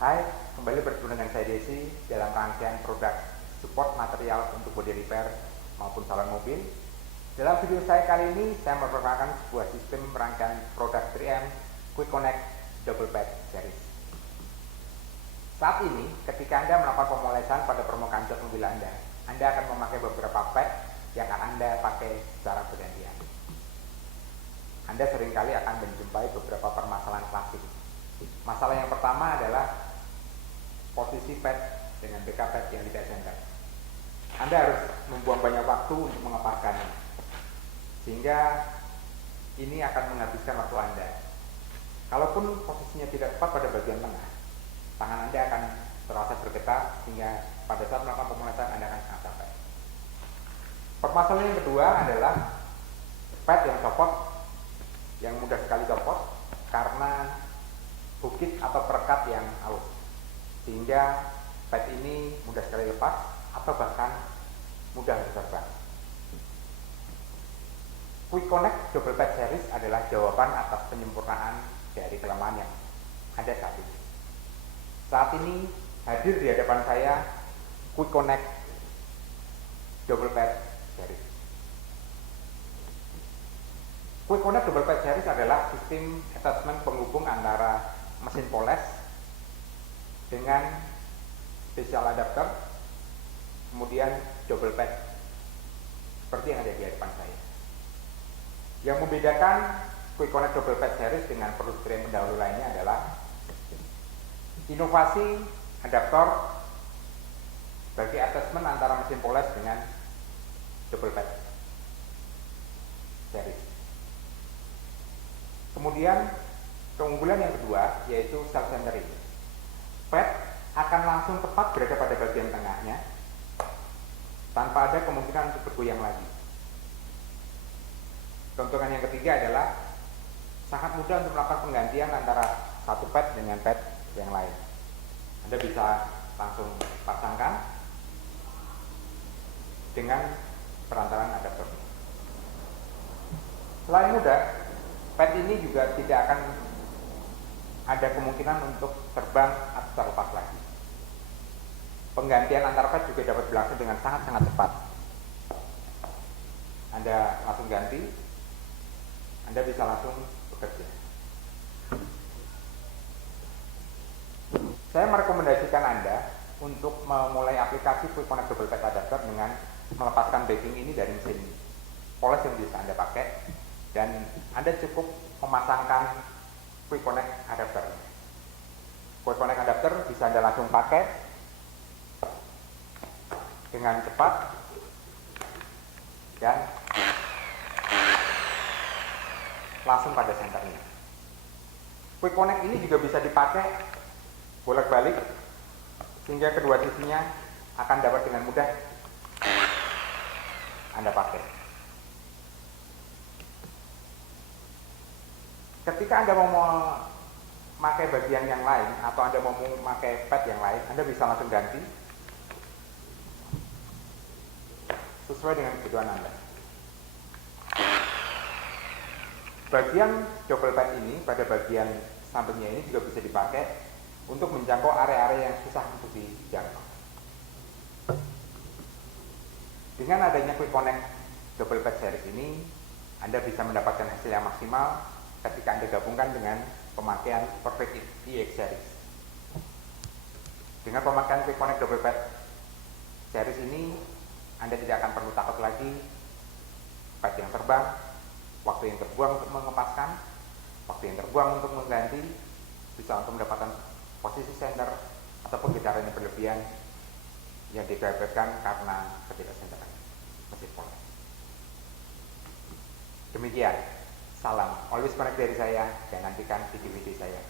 Hai, kembali bertemu dengan saya Desi dalam rangkaian produk support material untuk body repair maupun salon mobil. Dalam video saya kali ini, saya memperkenalkan sebuah sistem rangkaian produk 3M Quick Connect Double Pad Series. Saat ini, ketika Anda melakukan pemolesan pada permukaan jok mobil Anda akan memakai beberapa pad yang akan Anda pakai secara bergantian. Anda seringkali akan menjumpai beberapa permasalahan klasik. Masalah yang pertama adalah posisi pad dengan backup pad yang tidak center. Anda harus membuang banyak waktu untuk mengepaskannya, sehingga ini akan menghabiskan waktu Anda. Kalaupun posisinya tidak tepat pada bagian tengah, tangan Anda akan terasa bergetar sehingga pada saat melakukan pemolesan Anda akan sangat capek. Permasalahan yang kedua adalah pad yang copot, yang mudah sekali copot karena bukit atau perekat yang halus, sehingga pad ini mudah sekali lepas atau bahkan mudah terbang. Quick Connect Double Pad Series adalah jawaban atas penyempurnaan dari kelemahan yang ada saat ini. Saat ini hadir di hadapan saya Quick Connect Double Pad Series. Quick Connect Double Pad Series adalah sistem attachment penghubung antara mesin poles dengan special adapter, kemudian double pad seperti yang ada di hadapan saya. Yang membedakan Quick Connect Double Pad Series dengan produk yang pendahulu lainnya adalah inovasi adaptor bagi attachment antara mesin poles dengan double pad series. Kemudian keunggulan yang kedua yaitu self-centering. Pad akan langsung tepat berada pada bagian tengahnya tanpa ada kemungkinan untuk bergoyang lagi. Keuntungan yang ketiga adalah sangat mudah untuk melakukan penggantian antara satu pad dengan pad yang lain. Anda bisa langsung pasangkan dengan perantaraan adaptor. Selain mudah, pad ini juga tidak akan ada kemungkinan untuk terbang atau terlepas lagi. Penggantian antar pad juga dapat berlangsung dengan sangat-sangat cepat. Anda langsung ganti, Anda bisa langsung bekerja. Saya merekomendasikan Anda untuk memulai aplikasi Quick Connect Double Pad Adapter dengan melepaskan backing ini dari mesin poles yang bisa Anda pakai, dan Anda cukup memasangkan Quick Connect Adapter. Quick Connect Adapter bisa Anda langsung pakai dengan cepat dan langsung pada senternya. Quick Connect ini juga bisa dipakai bolak-balik sehingga kedua sisinya akan dapat dengan mudah Anda pakai. Ketika Anda mau memakai bagian yang lain atau Anda mau memakai pad yang lain, Anda bisa langsung ganti sesuai dengan kebutuhan Anda. Bagian double pad ini pada bagian sampingnya ini juga bisa dipakai untuk menjangkau area-area yang susah untuk dijangkau. Dengan adanya Quick Connect Double Pad Series ini, Anda bisa mendapatkan hasil yang maksimal ketika Anda gabungkan dengan pemakaian Perfect EX Series. Dengan pemakaian Quick Connect Double Pad Series ini, Anda tidak akan perlu takut lagi pad yang terbang, waktu yang terbuang untuk mengepaskan, waktu yang terbuang untuk mengganti, bisa untuk mendapatkan posisi center ataupun getaran yang berlebihan yang diakibatkan karena ketidaksenteran mesin poles. Demikian, salam always connect dari saya dan nantikan video-video saya.